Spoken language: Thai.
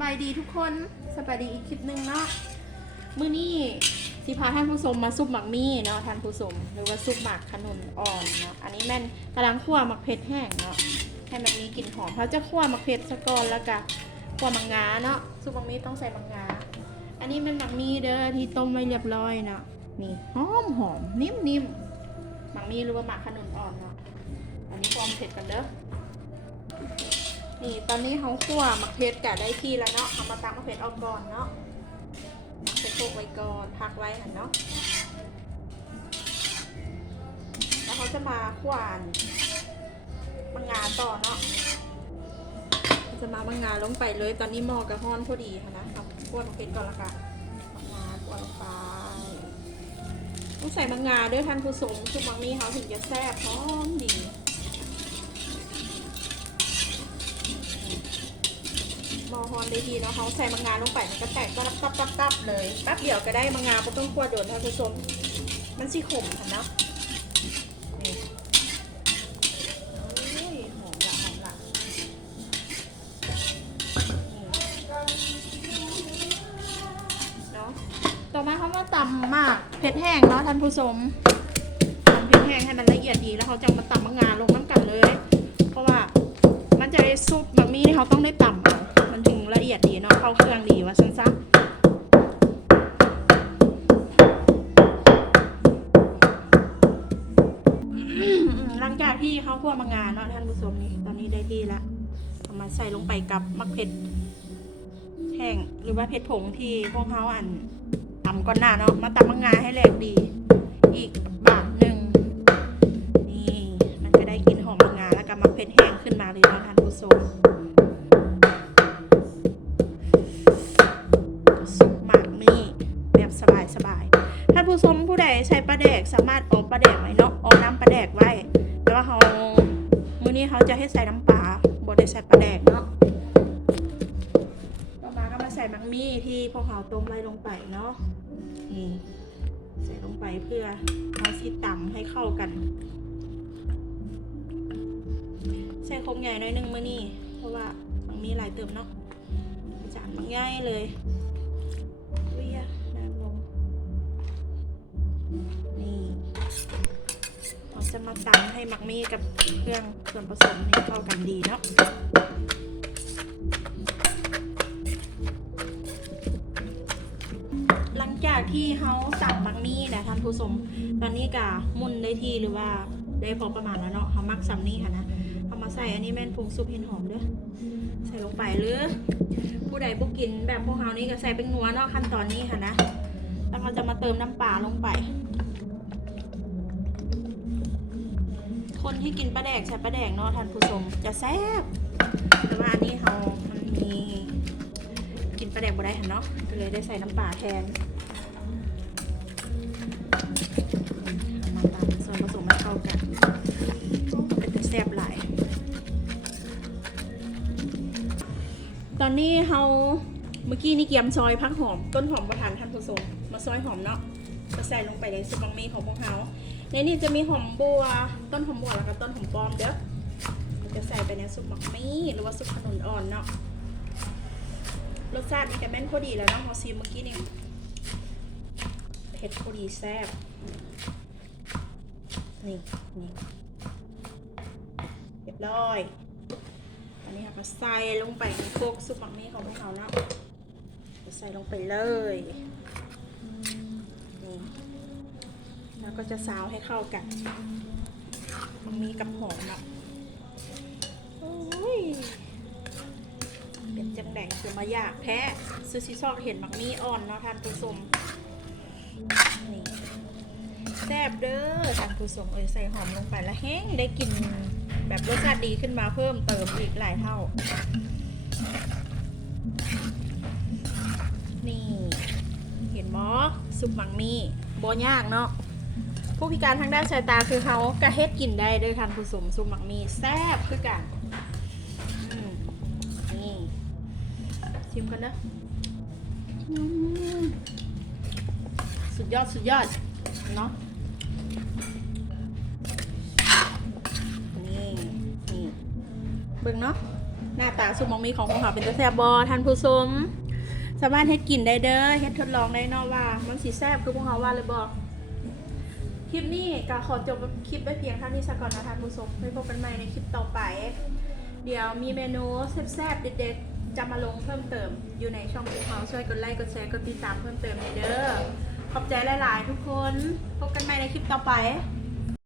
บายดีทุกคนสบายดีอีกคลิปหนึ่งเนาะมื้อนี้สิพาท่านผู้ชมมาซุปหมักมี่เนาะท่านผู้ชมหรือว่าซุปหมักขนุนอ่อนเนาะอันนี้แม่นกำลังคั่วหมักเผ็ดแห้งเนาะให้มันมีกลิ่นหอมเขาจะคั่วหมักเผ็ดสะกอนแล้วก็คั่วหมักงาเนาะซุปหมักมี่ต้องใส่หมักงาอันนี้เป็นหมักมี่เด้อที่ต้มไว้เรียบร้อยเนาะนี่หอมหอมนิ่มนิ่มหมักมี่หรือว่าหมักขนุนอ่อนเนาะอันนี้ความเผ็ดกันเด้อ นี่ตอนนี้เขาคั่วมะเขือกะได้ที่แล้วเนาะเอามาตักมะเขือเออกก่อนเนาะใส่โคกไว้ก่อนพักไว้หันเนาะแล้วเขาจะมาขวานมังงาต่อเนาะจะมามังงาลงไปเลย ตอนนี้หม้อกระห้อนพอดีค่ะนะครับคั่วมะเขือก่อนละกันมังงาคั่วลงไปต้องใส่มังงาด้วยท่านผู้ชมซุปมังนี้เขาถึงจะแซ่บหอมดี มอ ฮอนได้ดีเนาะเขาใส่มังงาลงไปมันก็แตกก็รับตับตับตับเลยแป๊บเดียวก็ได้มังงาไม่ต้องกลัวโดนท่านผู้ชม มันสิขมค่ะเนะนี่โอ้ยหอมละหละนี่เนาะต่อมาเขามาตำมากเผ็ดแห้งเนาะท่านผู้ชมตำเผ็ดแห้งให้มันละเอียดดีแล้วเขาจะมาตำมังงาลงน้ำกันเลย เพราะว่ามันจะได้ซุปบะหมี่ที่เขาต้องได้ตำเอา ละเอียดดีเนาะเข้าเครื่องดีว่าสั้นๆหลังจากที่เขาคั่วมังงาเนาะท่านผู้ชมนี่ตอนนี้ได้ที่ละเอามาใส่ลงไปกับมะเผ็ดแห้งหรือว่าเผ็ดผงที่พวกเขาอันตำก่อนหน้าเนาะมาตำมังงาให้แหลกดี ผู้ใดใช้ปลาแดกสามารถออกปลาแดกไว้เนาะออกน้ำปลาแดกไว้แต่ว่าเขามื้อนี้เขาจะให้ใส่น้ำปลาบ่ได้ใส่ปลาแดกเนาะต่อมาก็มาใส่มังมี่ที่พวกเขาต้มไว้ลงไปเนาะนี่ใส่ลงไปเพื่อเอาซีต่ำให้เข้ากัน ใส่คมใหญ่หน่อยหนึงมื่อนี่เพราะว่ามันมีหลายเติมเนาะจานมันง่ายเลย จะมาตำให้มักมี่กับเครื่องส่วนผสมให้เข้ากันดีเนาะหลังจากที่เขาสั่งมักมี่นะท่านผู้ชมตอนนี้กะมุนได้ที่หรือว่าได้พอประมาณแล้วเนาะเขามักซัมนี่ค่ะนะเอามาใส่อันนี้แม่นผงซุปเห็นหอมเด้อใส่ลงไปหรือ ผู้ใดผู้กินแบบพวกเขานี่ก็ใส่เป็นนัวเนาะขั้นตอนนี้ค่ะนะแล้วเราจะมาเติมน้ำปลาลงไป คนที่กินปลาแดกใช้ปลาแดกเนาะท่านผู้ชมจะแซ่บแต่ว่าอันนี้เขามันมีกินปลาแดกบ่ได้หันเนาะก็เลยได้ใส่น้ำปลาแทนมาตามส่วนผสมให้เข้ากันเป็นแซ่บหลายตอนนี้เราเมื่อกี้นี่เกียมซอยพักหอม ต้นหอมประทานท่านผู้ชมมาซอยหอมเนาะก็ใส่ลงไปในซุปบังมีของพวกเรา ในนี้จะมีหอมบัว ต้นหอมบัวแล้วก็ต้นหอมปลอมเด้อจะใส่ไปในซุปบักมี่หรือว่าซุปขนุนอ่อนเนาะ รสชาตินี่ก็แม่นพอดีแล้วเนาะพอซีเมื่อกี้นี่เผ็ดพอดีแซ่บ นี่นี่เรียบร้อยอันนี้ค่ะก็ใส่ลงไปในโคกซุปบักมี่ของพวกเราเนาะใส่ลงไปเลย นี่ แล้วก็จะซาวให้เข้ากันบักมี่กับหอมเนะโอ้ยเป็นจังแดงคือมายากแท้ซื้อซิซอกเห็นมักมีอ่อนเนาะท่านผู้ชมนี่แซ่บเด้อท่านผู้ชมเอ้ยใส่หอมลงไปแล้วแห้งได้กลิ่นแบบรสชาติดีขึ้นมาเพิ่มเติมอีกหลายเท่า นี่ เห็นมอซุปมังมีบ่ยากเนาะ ผู้พิการทางด้านสายตาคือเขากระเฮ็ดกินได้ด้อท่านผู้ชมซุปมังมีแซ่บคือกันนี่ชิมกันนะสุดยอดสุดยอดเนาะนี่นี่เบิ่งเนาะหน้าตาซุปหมักมีของพวกเขาเป็นตัวแซ่บบอทานผู้ชมสามารถเฮ็ดกินได้เด้อเฮ็ดทดลองได้เนอกว่า มันสีแซ่บคือพวกเขาว่าเลยบอก คลิปนี้ก็ขอจบคลิปไว้เพียงเท่านี้ซะก่อนนะท่านผู้ชมไว้พบกันใหม่ในคลิปต่อไป เดี๋ยวมีเมนูแซ่บๆเด็ดๆจะมาลงเพิ่มเติมอยู่ในช่องของเขาช่วยกดไลค์กดแชร์กดติดตามเพิ่มเติมในเด้อขอบใจหลาย ๆ ทุกคน พบกันใหม่ในคลิปต่อไป